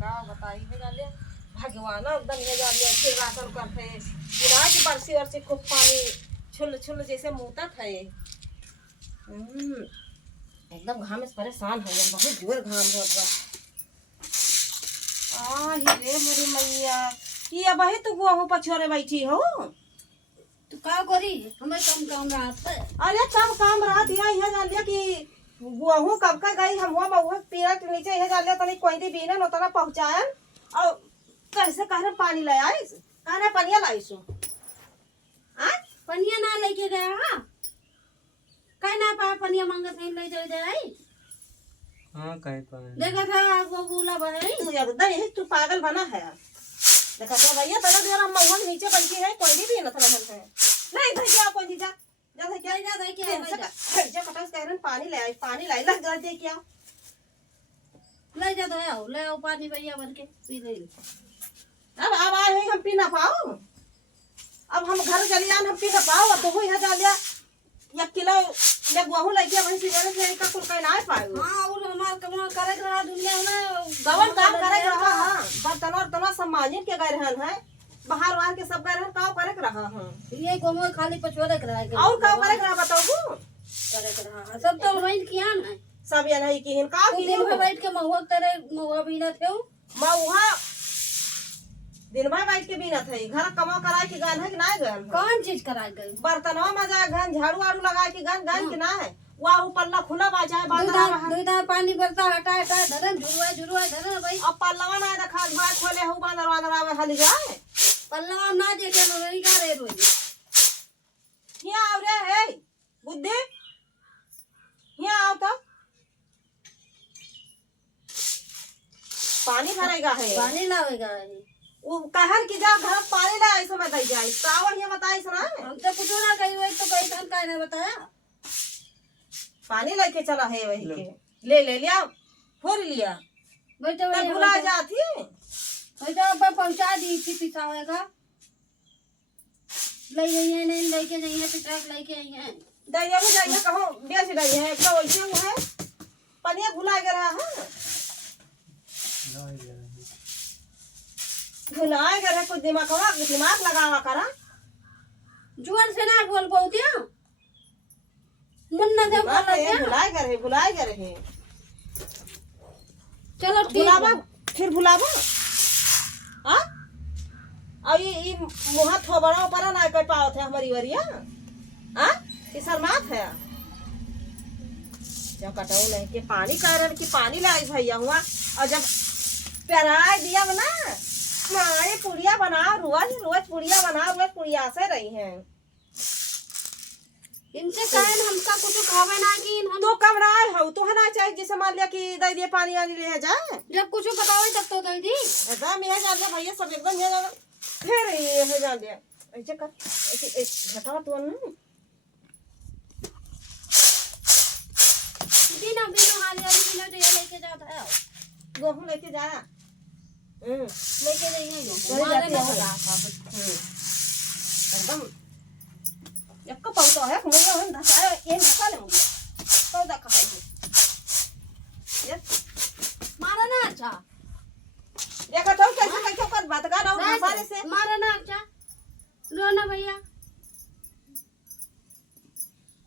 का बताई है जाले भगवान एकदम ये जाले फिर राशन करते बिना की बरसी वरसी खूब पानी छुल छुल जैसे मुहता था ये एकदम घाम से परेशान हो गया बहुत जोर घाम होत बा आ ही रे मोरी मैया की अब है तू गुआ पछोरे बैठी हो तो का करी हमें कम काम रात है। अरे कब काम रहा दिया यह जान लिया कि गुहू कब का गई हम हुआ बहु पेड़ के नीचे यह जान लिया तनी कोई दी बीने नोतना पहुंचायन और कैसे कहरे पानी ले आइस कहरे पनिया लाइसु आ पनिया ना लेके गया हां कह ना पा पनिया मांगत नहीं ले जाए हां कहे पाए देखा था वो बोला भाई तू एकदम यही तू पागल बना है देखा तो भैया तेरा देर हम महुआ के नीचे बैठी है कोई भी न था है नहीं भाई क्या कोई जा जा क्या जा दे क्या जा कटस कहरन पानी ले आई पानी लाई लग जा दे क्या ले जा दो ले आओ पानी भैया भर के पी ले अब आए हैं हम पी ना पाओ अब हम घर चली आन हम पी ना पाओ अब तो हुई है जा लिया 1 किलो ले गुहू लेके वहीं से गए थे का कुल कहीं ना पाए हां और हमार कमा करे रहा दुनिया में गवन काम करे रहा हां बर्तन और तना सम्मानित के गए रहन है बाहर वार के सब गए रहन काम करे रहा हां ये कोमो खाली पछोरे कराए और काम करे रहा बताओ करे रहा सब तो वहीं किया ना सब ये नहीं कि का की दिन में बैठ के महुआ तेरे महुआ भी ना थे महुआ दिन भर बैठ के बिना थे घर कमा कराए के गन है कि ना गन कौन चीज कराए गए बर्तनवा में जा गन झाड़ू वाड़ू लगाए के गन गन कि ना है वाह पल्ला खुला बा जाए बांधा दूधा पानी बरता हटा हटा धरन झुरवा धरन भाई अब पल्लवा ना रखा बात खोले हो बांधर बांधर हल जाए पल्लवा ना देखे नो नहीं का रे रोज हिया आव रे हे बुद्धि हिया आओ तो पानी भरेगा है पानी लावेगा वो कहर की जा घर पानी ले ऐसे में दई जाए सावन ये बताई सुना हम तो कुछ ना कही वही तो कही धन का ने बताया पानी लेके चला है वही के ले लिया फोड़ लिया बैठे तब भुला जाती बैठे ऊपर पहुंचा दी थी पिसावेगा ले गई है नहीं लेके नहीं है ट्रक लेके आई है दैया में जाइए कहो बेच रही है तो वैसे वो है पनिया भुला गया है भुलाए गए कुछ दिमाग लगावा करा जोर से ना बोल पाऊतिया मुन्ना जब बोला क्या भुलाए गए चलो बुलावा फिर बुलावा हां अब ये मुहा थोबड़ा ऊपर ना कर पाओ थे हमारी वरिया हां ये शर्मात है जब कटाऊ नहीं के पानी कारण की पानी लाई भैया हुआ और जब प्याराय दिया ना माए पुड़िया बना रोज रोज पुड़िया बना रोज पुड़िया से रही हैं इनसे कहन हमका कुछ खावे ना कि हम तो कम रहा है तो है ना चाहे जैसे मान लिया कि दे दिए पानी वानी ले जाए जब कुछ बतावे तब तो दे दी एकदम ये जान लिया भैया सब एकदम ये जान फिर ये जान लिया ऐसे कर ऐसे हटा तो ना बिना बिना हालिया बिना तो ये लेके जाता है गेहूं लेके जाना लेके नहीं है जो जाते एकदम एक का पाउतो है मुझे हम धसा ये धसा लेंगे तो दा खाएंगे ये मारा ना अच्छा देखा तो कैसे कैसे कर बात कर और धसाने से मारा ना अच्छा लो ना भैया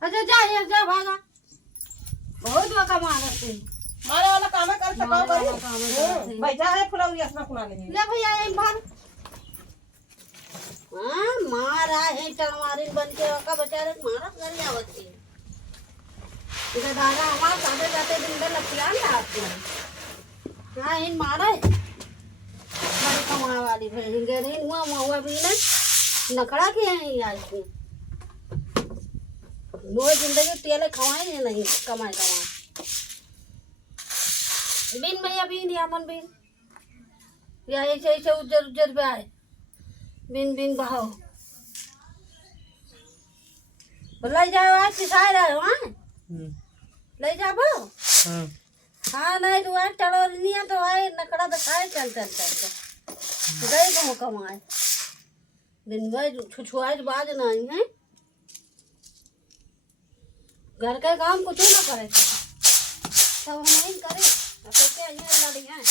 अच्छा जा भागा बहुत वका मारते मारे वाला काम कर सकाओ करी बैठा है फुलौरी अपना खुना ले ले भैया एक बार हां मारा है टमारिन बन के का बेचारे मारा कर आवत है इधर दादा हमारा साथे जाते दिन में लपियान आपको हां इन मारा है बड़ी कमाने वाली भेजेंगे नहीं हुआ भी ना नखड़ा के हैं आज को वो जिंदगी तेले खवाए नहीं कमाए बिन भैया बिन या मन बिन या ऐसे ऐसे उजर उजर पे आए बिन बिन बहाओ ले जाओ आज सिखाए रहे वहाँ ले जाओ हाँ नहीं तो आज चलो नहीं है तो आए नकड़ा दिखाए चल चल चल चल गए कहूँ कमाए दिन भर छुछुआए बाज नहीं है घर का काम कुछ ना करे सब हम नहीं करे तो क्या ये लड़ी है